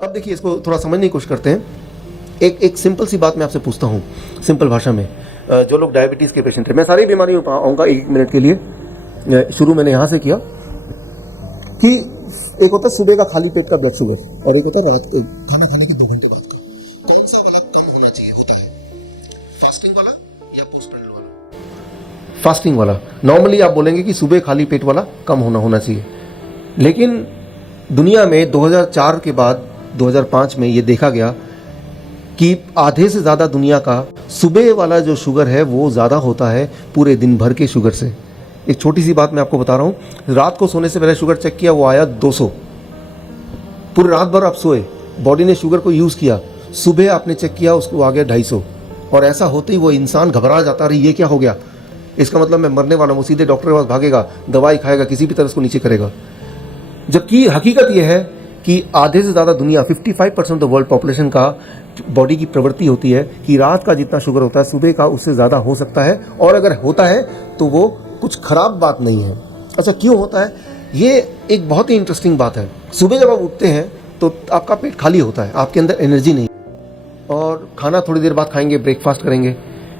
अब देखिए, इसको थोड़ा समझने की कोशिश करते हैं। एक सिंपल सी बात मैं आपसे पूछता हूँ, सिंपल भाषा में। जो लोग डायबिटीज़ के पेशेंट हैं, मैं सारी बीमारियों पर आऊँगा एक मिनट के लिए। शुरू मैंने यहाँ से किया कि एक होता है सुबह का खाली पेट का ब्लड शुगर और एक होता है रात को खाना खाने के 2 घंटे बाद का। कौन सा वाला कम होना चाहिए होता है, फास्टिंग वाला या पोस्ट प्रेंडल वाला? फास्टिंग वाला। नॉर्मली आप बोलेंगे कि सुबह खाली पेट वाला कम होना चाहिए, लेकिन दुनिया में 2004 के बाद 2005 में ये देखा गया कि आधे से ज़्यादा दुनिया का सुबह वाला जो शुगर है वो ज़्यादा होता है पूरे दिन भर के शुगर से। एक छोटी सी बात मैं आपको बता रहा हूँ, रात को सोने से पहले शुगर चेक किया, वो आया 200। पूरी रात भर आप सोए, बॉडी ने शुगर को यूज़ किया, सुबह आपने चेक किया उसको आ गया 250। और ऐसा होते ही वो इंसान घबरा जाता, रही ये क्या हो गया, इसका मतलब मैं मरने वाला हूँ, सीधे डॉक्टर के पास भागेगा, दवाई खाएगा, किसी भी तरह उसको नीचे करेगा। जबकि हकीकत यह है कि आधे से ज़्यादा दुनिया 55% ऑफ वर्ल्ड पॉपुलेशन का बॉडी की प्रवृत्ति होती है कि रात का जितना शुगर होता है सुबह का उससे ज़्यादा हो सकता है, और अगर होता है तो वो कुछ ख़राब बात नहीं है। अच्छा, क्यों होता है? ये एक बहुत ही इंटरेस्टिंग बात है। सुबह जब आप उठते हैं तो आपका पेट खाली होता है, आपके अंदर एनर्जी नहीं, और खाना थोड़ी देर बाद खाएंगे, ब्रेकफास्ट करेंगे,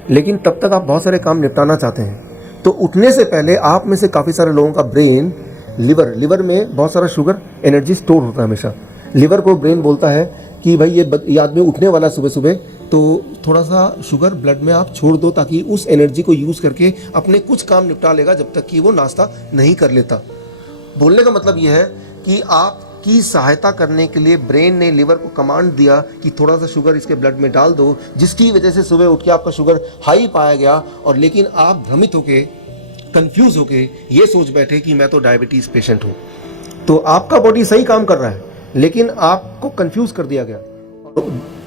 लेकिन तब तक आप बहुत सारे काम निपटाना चाहते हैं। तो उठने से पहले आप में से काफ़ी सारे लोगों का ब्रेन, लिवर में बहुत सारा शुगर एनर्जी स्टोर होता है हमेशा। लिवर को ब्रेन बोलता है कि भाई ये आदमी उठने वाला सुबह सुबह, तो थोड़ा सा शुगर ब्लड में आप छोड़ दो ताकि उस एनर्जी को यूज़ करके अपने कुछ काम निपटा लेगा जब तक कि वो नाश्ता नहीं कर लेता। बोलने का मतलब ये है कि आपकी सहायता करने के लिए ब्रेन ने लिवर को कमांड दिया कि थोड़ा सा शुगर इसके ब्लड में डाल दो, जिसकी वजह से सुबह उठ के आपका शुगर हाई पाया गया, और लेकिन आप भ्रमित होके, कंफ्यूज होके ये सोच बैठे कि मैं तो डायबिटीज़ पेशेंट हूँ। तो आपका बॉडी सही काम कर रहा है, लेकिन आपको कंफ्यूज कर दिया गया।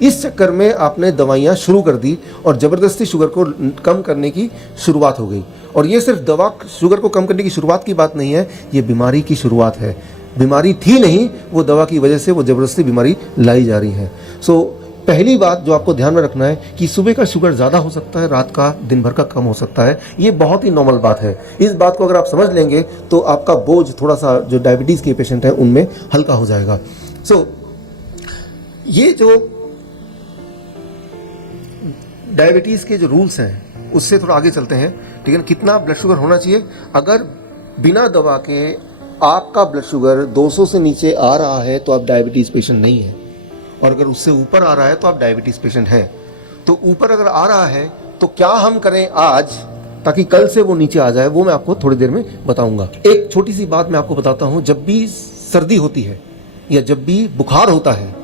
इस चक्कर में आपने दवाइयाँ शुरू कर दी और ज़बरदस्ती शुगर को कम करने की शुरुआत हो गई। और ये सिर्फ दवा शुगर को कम करने की शुरुआत की बात नहीं है, ये बीमारी की शुरुआत है। बीमारी थी नहीं, वो दवा की वजह से वो ज़बरदस्ती बीमारी लाई जा रही है। सो पहली बात जो आपको ध्यान में रखना है कि सुबह का शुगर ज़्यादा हो सकता है, रात का दिन भर का कम हो सकता है। ये बहुत ही नॉर्मल बात है। इस बात को अगर आप समझ लेंगे तो आपका बोझ थोड़ा सा जो डायबिटीज़ के पेशेंट हैं उनमें हल्का हो जाएगा। सो ये जो डायबिटीज़ के जो रूल्स हैं उससे थोड़ा आगे चलते हैं, ठीक है ना। कितना ब्लड शुगर होना चाहिए? अगर बिना दवा के आपका ब्लड शुगर 200 से नीचे आ रहा है तो आप डायबिटीज़ पेशेंट नहीं है, और अगर उससे ऊपर आ रहा है तो आप डायबिटीज़ पेशेंट हैं। तो ऊपर अगर आ रहा है तो क्या हम करें आज ताकि कल से वो नीचे आ जाए, वो मैं आपको थोड़ी देर में बताऊंगा। एक छोटी सी बात मैं आपको बताता हूँ, जब भी सर्दी होती है या जब भी बुखार होता है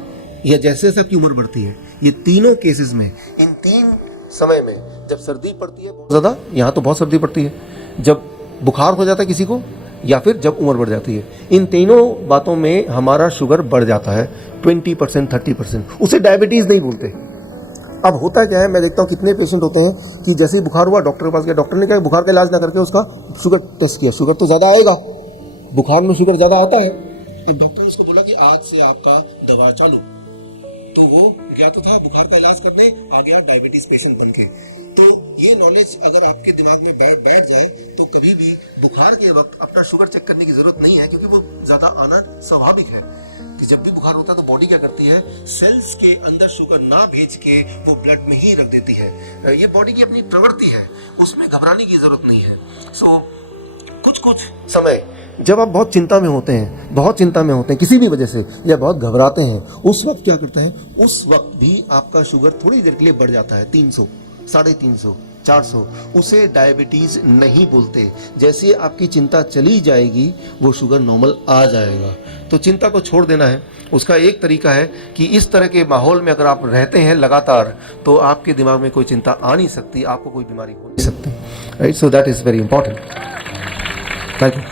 या जैसे जैसे आपकी उम्र बढ़ती है, ये तीनों केसेस में, इन 3 समय में, जब सर्दी पड़ती है बहुत ज़्यादा, यहाँ तो बहुत सर्दी पड़ती है, जब बुखार हो जाता है किसी को, या फिर जब उम्र बढ़ जाती है, इन तीनों बातों में हमारा शुगर बढ़ जाता है 20%, 30%। उसे डायबिटीज़ नहीं बोलते। अब होता क्या है, मैं देखता हूँ कितने पेशेंट होते हैं कि जैसे ही बुखार हुआ डॉक्टर के पास गया, डॉक्टर ने कहा बुखार का इलाज ना करके उसका शुगर टेस्ट किया, शुगर तो ज़्यादा आएगा, बुखार में शुगर ज़्यादा आता है। अब डॉक्टर ने उसको बोला कि आज से आपका दवा चालू, तो वो गया तो था बुखार का इलाज करने, आ गया डायबिटीज पेशेंट बन के। तो ये नॉलेज अगर आपके दिमाग में बैठ जाए तो कभी भी बुखार के वक्त अपना शुगर चेक करने की जरूरत नहीं है, क्योंकि वो ज्यादा आना स्वाभाविक है कि जब भी बुखार होता है तो बॉडी क्या करती है, सेल्स के अंदर शुगर ना भेज के वो ब्लड में ही रख देती है। ये बॉडी की अपनी प्रवृत्ति है, उसमें घबराने की जरूरत नहीं है। सो कुछ समय जब आप बहुत चिंता में होते हैं किसी भी वजह से, या बहुत घबराते हैं, उस वक्त क्या करता है, उस वक्त भी आपका शुगर थोड़ी देर के लिए बढ़ जाता है 300, 350, 400। उसे डायबिटीज नहीं बोलते। जैसे आपकी चिंता चली जाएगी वो शुगर नॉर्मल आ जाएगा। तो चिंता को छोड़ देना है। उसका एक तरीका है कि इस तरह के माहौल में अगर आप रहते हैं लगातार, तो आपके दिमाग में कोई चिंता आ नहीं सकती, आपको कोई बीमारी हो नहीं सकती, right. So that is very important. Thank you.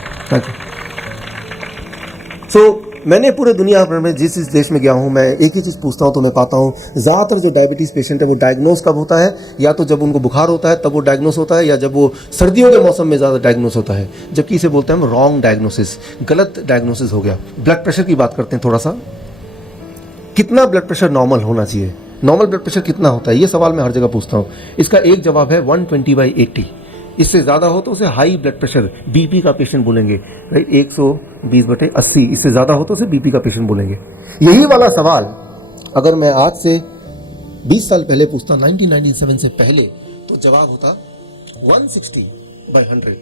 So मैंने पूरे दुनिया भर में जिस देश में गया हूँ, मैं एक ही चीज़ पूछता हूँ तो मैं पाता हूँ ज़्यादातर जो डायबिटीज़ पेशेंट है वो डायग्नोस कब होता है, या तो जब उनको बुखार होता है तब वो डायग्नोस होता है, या जब वो सर्दियों के मौसम में ज़्यादा डायग्नोस होता है, जबकि इसे बोलते हैं हम रॉन्ग डायग्नोसिस, गलत डायग्नोसिस हो गया। ब्लड प्रेशर की बात करते हैं थोड़ा सा। कितना ब्लड प्रेशर नॉर्मल होना चाहिए? नॉर्मल ब्लड प्रेशर कितना होता है, ये सवाल मैं हर जगह पूछता हूँ। इसका एक जवाब है 120/80। इससे ज़्यादा हो तो उसे हाई ब्लड प्रेशर बीपी का पेशेंट बोलेंगे, राइट। 120/80 इससे ज़्यादा हो तो उसे बीपी का पेशेंट बोलेंगे। यही वाला सवाल अगर मैं आज से 20 साल पहले पूछता, 1997 से पहले, तो जवाब होता 160/100।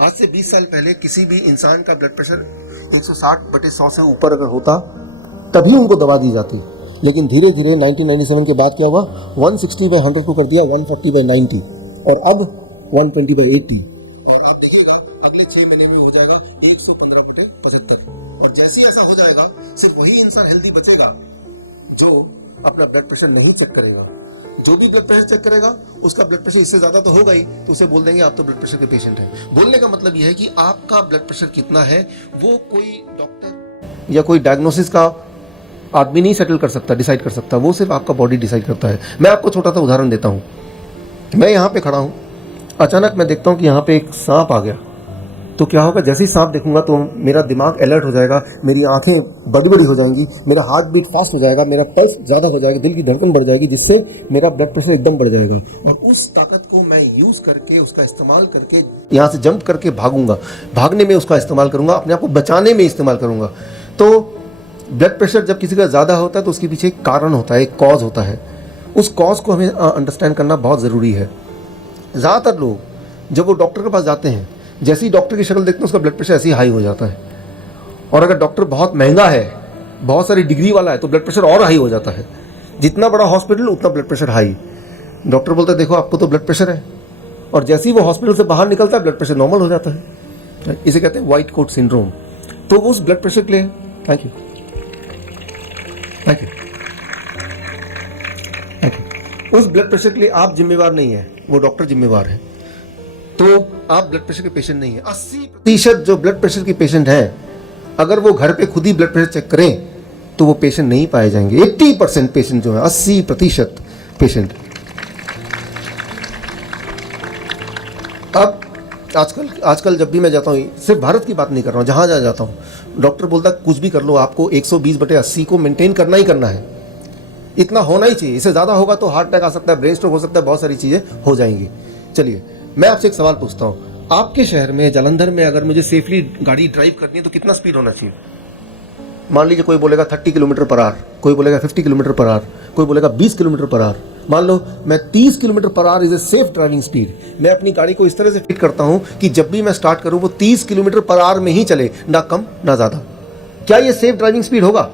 आज से 20 साल पहले किसी भी इंसान का ब्लड प्रेशर 160/100 से ऊपर अगर होता तभी उनको दवा दी जाती। लेकिन धीरे धीरे 1997 के बाद क्या हुआ, 160/100 को कर दिया 140/90 और अब 120/80। और अब देखिएगा अगले 6 महीने में हो जाएगा 115/75। और जैसे ऐसा हो जाएगा सिर्फ वही इंसान हेल्दी बचेगा जो अपना ब्लड प्रेशर नहीं चेक करेगा। जो भी ब्लड प्रेशर चेक करेगा उसका ब्लड प्रेशर इससे ज्यादा तो होगा ही, तो उसे बोल देंगे आप तो ब्लड प्रेशर के पेशेंट हैं। बोलने का मतलब यह है कि आपका ब्लड प्रेशर कितना है वो कोई डॉक्टर या कोई डायग्नोसिस का आदमी नहीं सेटल कर सकता, डिसाइड कर सकता, वो सिर्फ आपका बॉडी डिसाइड करता है। मैं आपको छोटा सा उदाहरण देता हूँ। मैं यहाँ पे खड़ा हूँ, अचानक मैं देखता हूँ कि यहाँ पे एक सांप आ गया, तो क्या होगा, जैसे ही सांप देखूंगा तो मेरा दिमाग अलर्ट हो जाएगा, मेरी आंखें बड़ी बड़ी हो जाएंगी, मेरा हार्ट बीट फास्ट हो जाएगा, मेरा पल्स ज़्यादा हो जाएगा, दिल की धड़कन बढ़ जाएगी, जिससे मेरा ब्लड प्रेशर एकदम बढ़ जाएगा। और उस ताकत को मैं यूज करके, उसका इस्तेमाल करके यहाँ से जंप करके भागूंगा, भागने में उसका इस्तेमाल करूंगा, अपने आप को बचाने में इस्तेमाल करूंगा। तो ब्लड प्रेशर जब किसी का ज़्यादा होता है तो उसके पीछे एक कारण होता है, एक कॉज होता है। उस कॉज को हमें अंडरस्टैंड करना बहुत ज़रूरी है। ज़्यादातर लोग जब वो डॉक्टर के पास जाते हैं, जैसे ही डॉक्टर की शक्ल देखते हैं उसका ब्लड प्रेशर ऐसे ही हाई हो जाता है। और अगर डॉक्टर बहुत महंगा है, बहुत सारी डिग्री वाला है, तो ब्लड प्रेशर और हाई हो जाता है। जितना बड़ा हॉस्पिटल उतना ब्लड प्रेशर हाई। डॉक्टर बोलता है देखो आपको तो ब्लड प्रेशर है, और जैसे ही वो हॉस्पिटल से बाहर निकलता है ब्लड प्रेशर नॉर्मल हो जाता है। इसे कहते हैं व्हाइट कोट सिंड्रोम। तो उस ब्लड प्रेशर के लिए थैंक यू, उस ब्लड प्रेशर के लिए आप जिम्मेवार नहीं है, वो डॉक्टर जिम्मेवार है। तो आप ब्लड प्रेशर के पेशेंट नहीं है। 80% जो ब्लड प्रेशर के पेशेंट हैं, अगर वो घर पे खुद ही ब्लड प्रेशर चेक करें तो वो पेशेंट नहीं पाए जाएंगे। 80% पेशेंट जो है, 80% पेशेंट। अब आजकल जब भी मैं जाता हूँ, सिर्फ भारत की बात नहीं कर रहा हूँ, जहाँ जहाँ जाता हूँ, डॉक्टर बोलता है कुछ भी कर लो, आपको 120/80 को मेंटेन करना ही करना है। इतना होना ही चाहिए, इससे ज़्यादा होगा तो हार्ट अटैक आ सकता है, ब्रेन स्ट्रोक हो सकता है, बहुत सारी चीज़ें हो जाएंगी। चलिए मैं आपसे एक सवाल पूछता हूँ, आपके शहर में जालंधर में अगर मुझे सेफली गाड़ी ड्राइव करनी है तो कितना स्पीड होना चाहिए? मान लीजिए कोई बोलेगा 30 km/h, कोई बोलेगा 50 km/h, कोई बोलेगा 20 km/h। मान लो मैं 30 km/h is a safe driving speed. मैं अपनी गाड़ी को इस तरह से फिट करता हूँ कि जब भी मैं स्टार्ट करूँ वो 30 km/h में ही चले, ना कम ना ज़्यादा। क्या ये सेफ ड्राइविंग स्पीड होगा?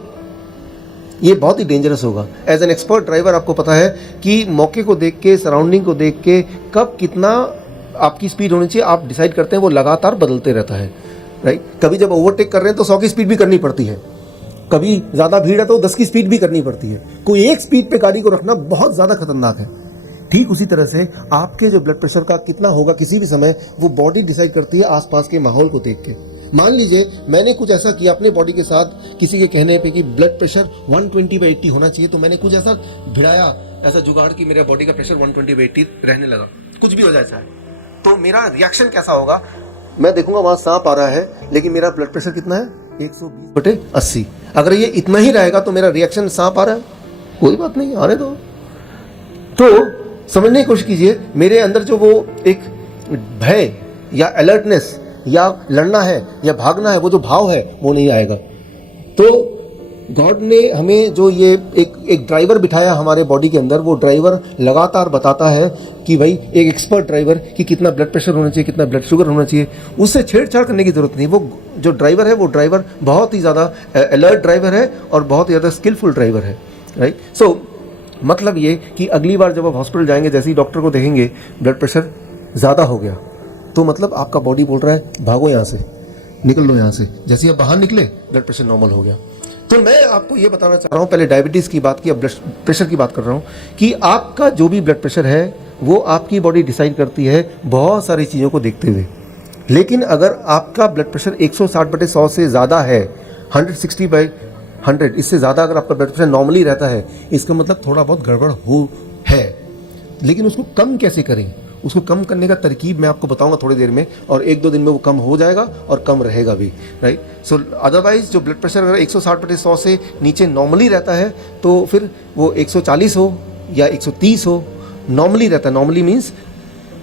ये बहुत ही डेंजरस होगा। एज एन एक्सपर्ट ड्राइवर आपको पता है कि मौके को देख के, सराउंडिंग को देख के, कब कितना आपकी स्पीड होनी चाहिए आप डिसाइड करते हैं। वो लगातार बदलते रहता है, राइट। कभी जब ओवरटेक कर रहे हैं तो 100 की स्पीड भी करनी पड़ती है, कभी ज़्यादा भीड़ है तो 10 की स्पीड भी करनी पड़ती है। कोई एक स्पीड पे गाड़ी को रखना बहुत ज़्यादा खतरनाक है। ठीक उसी तरह से आपके जो ब्लड प्रेशर का कितना होगा किसी भी समय, वो बॉडी डिसाइड करती है आसपास के माहौल को देख के। मान लीजिए मैंने कुछ ऐसा किया अपने बॉडी के साथ, किसी के कहने पे कि ब्लड प्रेशर 120/80 होना चाहिए, तो मैंने कुछ ऐसा भिड़ाया, ऐसा जुगाड़ कि मेरा बॉडी का प्रेशर 120/80 रहने लगा। कुछ भी हो जाए चाहे, तो मेरा रिएक्शन कैसा होगा? मैं देखूंगा वहां सांप आ रहा है, लेकिन मेरा ब्लड प्रेशर कितना है? 120/80। अगर ये इतना ही रहेगा तो मेरा रिएक्शन सांप आ रहा है, कोई बात नहीं, आने दो। तो समझने की कोशिश कीजिए, मेरे अंदर जो वो एक भय या अलर्टनेस या लड़ना है या भागना है, वो जो भाव है वो नहीं आएगा। तो गॉड ने हमें जो ये एक ड्राइवर बिठाया हमारे बॉडी के अंदर, वो ड्राइवर लगातार बताता है कि भाई एक एक्सपर्ट ड्राइवर कि कितना ब्लड प्रेशर होना चाहिए, कितना ब्लड शुगर होना चाहिए। उससे छेड़छाड़ करने की जरूरत नहीं। वो जो ड्राइवर है वो ड्राइवर बहुत ही ज़्यादा अलर्ट ड्राइवर है और बहुत ही ज़्यादा स्किलफुल ड्राइवर है, राइट। सो मतलब ये कि अगली बार जब आप हॉस्पिटल जाएंगे, जैसे ही डॉक्टर को देखेंगे ब्लड प्रेशर ज़्यादा हो गया, तो मतलब आपका बॉडी बोल रहा है भागो यहाँ से, निकल लो यहाँ से। जैसे ही आप बाहर निकले ब्लड प्रेशर नॉर्मल हो गया। तो मैं आपको ये बताना चाह रहा हूँ, पहले डायबिटीज़ की बात की, अब ब्लड प्रेशर की बात कर रहा हूँ, कि आपका जो भी ब्लड प्रेशर है वो आपकी बॉडी डिसाइड करती है बहुत सारी चीज़ों को देखते हुए। लेकिन अगर आपका ब्लड प्रेशर 160/100 से ज़्यादा है, 160/100, इससे ज़्यादा अगर आपका ब्लड प्रेशर नॉर्मली रहता है, इसका मतलब थोड़ा बहुत गड़बड़ हो है। लेकिन उसको कम कैसे करें, उसको कम करने का तरकीब मैं आपको बताऊंगा थोड़ी देर में, और 1-2 दिन में वो कम हो जाएगा और कम रहेगा भी, राइट। सो अदरवाइज जो ब्लड प्रेशर अगर 160/100 से नीचे नॉर्मली रहता है तो फिर वो 140 हो या 130 हो, नॉर्मली रहता है। नॉर्मली मीन्स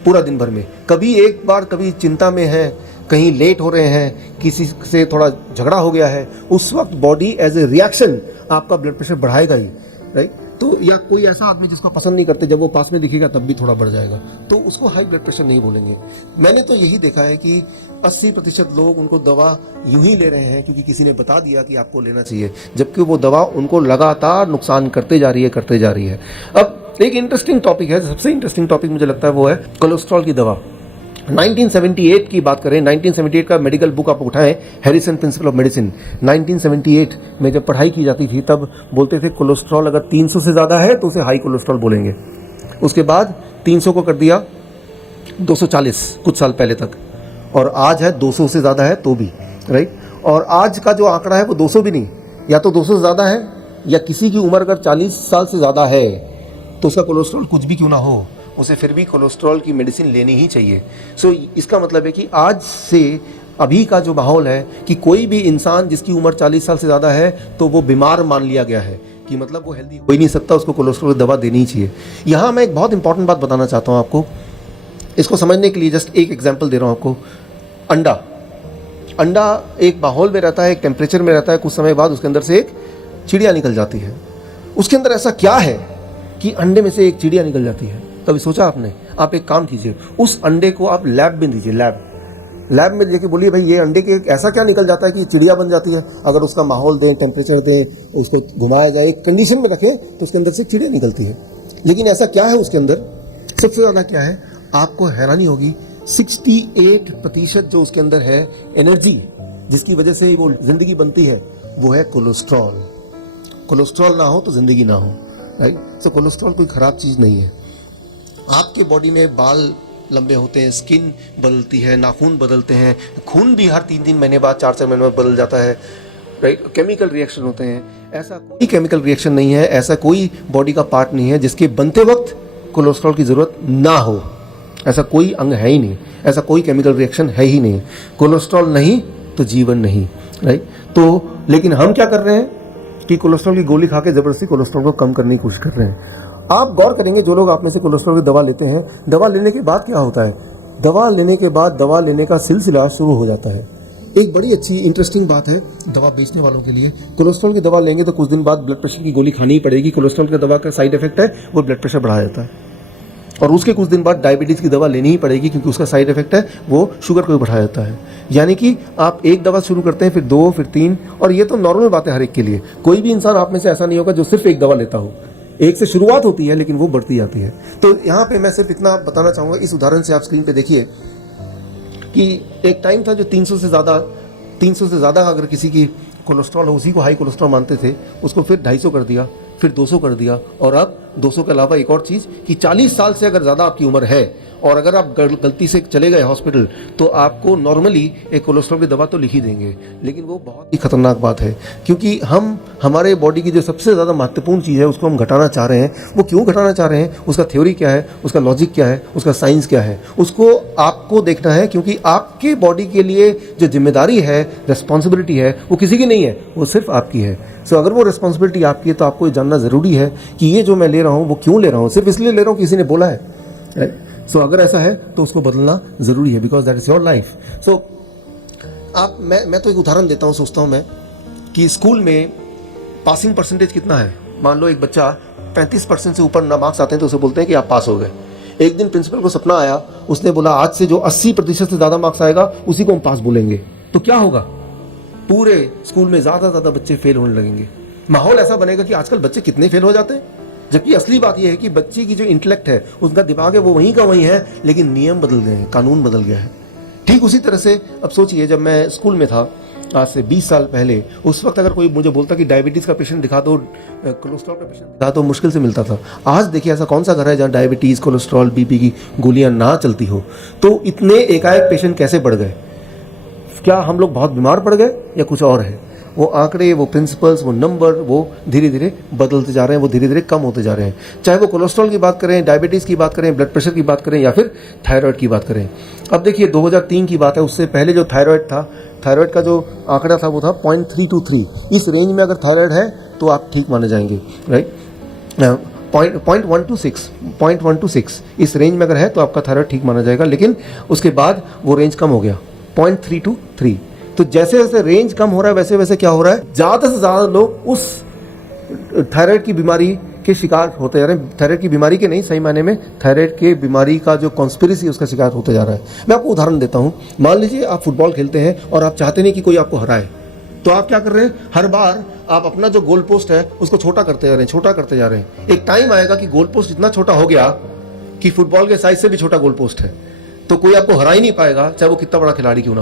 पूरा दिन भर में। कभी एक बार कभी चिंता में है, कहीं लेट हो रहे हैं, किसी से थोड़ा झगड़ा हो गया है, उस वक्त बॉडी एज ए रिएक्शन आपका ब्लड प्रेशर बढ़ाएगा ही, राइट। तो या कोई ऐसा आदमी जिसको पसंद नहीं करते, जब वो पास में दिखेगा तब भी थोड़ा बढ़ जाएगा, तो उसको हाई ब्लड प्रेशर नहीं बोलेंगे। मैंने तो यही देखा है कि 80% लोग उनको दवा यूं ही ले रहे हैं क्योंकि किसी ने बता दिया कि आपको लेना चाहिए, जबकि वो दवा उनको लगातार नुकसान करते जा रही है। अब एक इंटरेस्टिंग टॉपिक है, सबसे इंटरेस्टिंग टॉपिक मुझे लगता है वो है कोलेस्ट्रॉल की दवा। 1978 की बात करें, 1978 का मेडिकल बुक आप उठाएं, हैरिसन प्रिंसिपल ऑफ मेडिसिन। 1978 में जब पढ़ाई की जाती थी तब बोलते थे कोलेस्ट्रॉल अगर 300 से ज़्यादा है तो उसे हाई कोलेस्ट्रॉल बोलेंगे। उसके बाद 300 को कर दिया 240 कुछ साल पहले तक, और आज है 200 से ज़्यादा है तो भी, राइट। और आज का जो आंकड़ा है वो 200 भी नहीं, या तो 200 से ज़्यादा है, या किसी की उम्र अगर 40 साल से ज़्यादा है तो उसका कोलेस्ट्रॉल कुछ भी क्यों ना हो, उसे फिर भी कोलेस्ट्रॉल की मेडिसिन लेनी ही चाहिए। सो इसका मतलब है कि आज से अभी का जो माहौल है कि कोई भी इंसान जिसकी उम्र 40 साल से ज़्यादा है तो वो बीमार मान लिया गया है, कि मतलब वो हेल्दी हो ही नहीं सकता, उसको कोलेस्ट्रॉल की दवा देनी ही चाहिए। यहाँ मैं एक बहुत इंपॉर्टेंट बात बताना चाहता हूँ आपको, इसको समझने के लिए जस्ट एक एग्जाम्पल दे रहा हूँ आपको। अंडा एक माहौल में रहता है, एक टेम्परेचर में रहता है, कुछ समय बाद उसके अंदर से एक चिड़िया निकल जाती है। उसके अंदर ऐसा क्या है कि अंडे में से एक चिड़िया निकल जाती है? कभी सोचा आपने? आप एक काम कीजिए, उस अंडे को आप लैब में दीजिए, लैब में लेके बोलिए भाई ये अंडे के ऐसा क्या निकल जाता है कि चिड़िया बन जाती है। अगर उसका माहौल दें, टेम्परेचर दें, उसको घुमाया जाए, एक कंडीशन में रखें तो उसके अंदर से चिड़िया निकलती है। लेकिन ऐसा क्या है उसके अंदर? सबसे ज़्यादा क्या है, आपको हैरानी होगी, 68% जो उसके अंदर है एनर्जी, जिसकी वजह से वो जिंदगी बनती है, वो है कोलेस्ट्रॉल। कोलेस्ट्रॉल ना हो तो जिंदगी ना हो, राइट। सो कोलेस्ट्रॉल कोई ख़राब चीज़ नहीं है। आपके बॉडी में बाल लंबे होते हैं, स्किन बदलती है, नाखून बदलते हैं, खून भी हर 3-3 महीने बाद, 4-4 महीने बाद बदल जाता है, राइट। केमिकल रिएक्शन होते हैं। ऐसा कोई केमिकल रिएक्शन नहीं है, ऐसा कोई बॉडी का पार्ट नहीं है जिसके बनते वक्त कोलेस्ट्रॉल की ज़रूरत ना हो। ऐसा कोई अंग है ही नहीं, ऐसा कोई केमिकल रिएक्शन है ही नहीं। कोलेस्ट्रॉल नहीं तो जीवन नहीं, राइट। तो लेकिन हम क्या कर रहे हैं कि कोलेस्ट्रॉल की गोली खा के ज़बरदस्ती कोलेस्ट्रॉल को कम करने की कोशिश कर रहे हैं। आप गौर करेंगे, जो लोग आप में से कोलेस्ट्रॉल की दवा लेते हैं, दवा लेने के बाद क्या होता है? दवा लेने के बाद दवा लेने का सिलसिला शुरू हो जाता है। एक बड़ी अच्छी इंटरेस्टिंग बात है दवा बेचने वालों के लिए, कोलेस्ट्रॉल की दवा लेंगे तो कुछ दिन बाद ब्लड प्रेशर की गोली खानी ही पड़ेगी। कोलेस्ट्रॉल की दवा का साइड इफेक्ट है वो ब्लड प्रेशर बढ़ा देता है, और उसके कुछ दिन बाद डायबिटीज़ की दवा लेनी ही पड़ेगी क्योंकि उसका साइड इफेक्ट है वो शुगर को बढ़ा देता है। यानी कि आप एक दवा शुरू करते हैं, फिर 2, फिर 3, और ये तो नॉर्मल बात है हर एक के लिए। कोई भी इंसान आप में से ऐसा नहीं होगा जो सिर्फ एक दवा लेता हो। एक से शुरुआत होती है लेकिन वो बढ़ती जाती है। तो यहाँ पे मैं सिर्फ इतना बताना चाहूँगा, इस उदाहरण से आप स्क्रीन पे देखिए कि एक टाइम था जो 300 से ज़्यादा अगर किसी की कोलेस्ट्रॉल हो, उसी को हाई कोलेस्ट्रॉल मानते थे, उसको फिर 250 कर दिया, फिर 200 कर दिया, और अब 200 के अलावा एक और चीज़ कि 40 साल से अगर ज़्यादा आपकी उम्र है और अगर आप गलती से चले गए हॉस्पिटल तो आपको नॉर्मली एक कोलेस्ट्रॉल की दवा तो लिख ही देंगे। लेकिन वो बहुत ही खतरनाक बात है क्योंकि हम हमारे बॉडी की जो सबसे ज़्यादा महत्वपूर्ण चीज़ है उसको हम घटाना चाह रहे हैं। वो क्यों घटाना चाह रहे हैं, उसका थ्योरी क्या है, उसका लॉजिक क्या है, उसका साइंस क्या है, उसको आपको देखना है। क्योंकि आपके बॉडी के लिए जो जिम्मेदारी है, रिस्पॉन्सिबिलिटी है, वो किसी की नहीं है, वो सिर्फ आपकी है। सो अगर वो रिस्पॉन्सिबिलिटी आपकी है तो आपको ये जानना ज़रूरी है कि ये जो मैं ले रहा हूँ वो क्यों ले रहा हूँ, सिर्फ इसलिए ले रहा हूँ किसी ने बोला है, राइट। सो अगर ऐसा है तो उसको बदलना ज़रूरी है, because that is your life. So आप मैं तो एक उदाहरण देता हूँ, सोचता हूँ मैं कि स्कूल में पासिंग परसेंटेज कितना है। मान लो एक बच्चा 35% से ऊपर ना मार्क्स आते हैं तो उसे बोलते हैं कि आप पास हो गए। एक दिन प्रिंसिपल को सपना आया, उसने बोला आज से जो 80% से ज़्यादा मार्क्स आएगा उसी को हम पास बोलेंगे। तो क्या होगा, पूरे स्कूल में ज़्यादा बच्चे फेल होने लगेंगे। माहौल ऐसा बनेगा कि आजकल बच्चे कितने फेल हो जाते हैं, जबकि असली बात यह है कि बच्चे की जो इंटेलेक्ट है, उसका दिमाग है, वो वहीं का वहीं है, लेकिन नियम बदल गए हैं, कानून बदल गया है। ठीक उसी तरह से अब सोचिए, जब मैं स्कूल में था आज से 20 साल पहले, उस वक्त अगर कोई मुझे बोलता कि डायबिटीज़ का पेशेंट दिखा दो, कोलेस्ट्रॉल का पेशेंट दिखा दो, मुश्किल से मिलता था। आज देखिए ऐसा कौन सा घर है जहाँ डायबिटीज़, कोलेस्ट्रॉल, बीपी की गोलियाँ ना चलती हो। तो इतने एकाएक पेशेंट कैसे बढ़ गए? क्या हम लोग बहुत बीमार पड़ गए या कुछ और है? वो आंकड़े, वो प्रिंसिपल्स, वो नंबर, वो धीरे धीरे बदलते जा रहे हैं, वो धीरे धीरे कम होते जा रहे हैं। चाहे वो कोलेस्ट्रॉल की बात करें, डायबिटीज़ की बात करें, ब्लड प्रेशर की बात करें, या फिर थायराइड की बात करें। अब देखिए 2003 की बात है, उससे पहले जो थायराइड था, थायराइड का जो आंकड़ा था वो था 0.323। इस रेंज में अगर थायराइड है तो आप ठीक माने जाएंगे, राइट। 0.126 इस रेंज में अगर है तो आपका थायराइड ठीक माना जाएगा, लेकिन उसके बाद वो रेंज कम हो गया 0.3 to 3। तो जैसे जैसे रेंज कम हो रहा है वैसे वैसे क्या हो रहा है, ज़्यादा से ज़्यादा लोग उस थायराइड की बीमारी के शिकार होते जा रहे हैं। थायराइड की बीमारी के नहीं, सही मायने में थायराइड की बीमारी का जो कॉन्स्पिरेसी उसका शिकार होते जा रहा है। मैं आपको उदाहरण देता हूँ। मान लीजिए आप फुटबॉल खेलते हैं और आप चाहते नहीं कि कोई आपको हराए, तो आप क्या कर रहे हैं, हर बार आप अपना जो गोल पोस्ट है उसको छोटा करते जा रहे हैं, छोटा करते जा रहे हैं। एक टाइम आएगा कि गोल पोस्ट इतना छोटा हो गया कि फुटबॉल के साइज से भी छोटा गोल पोस्ट है, तो कोई आपको हरा ही नहीं पाएगा, चाहे वो कितना बड़ा खिलाड़ी क्यों ना हो।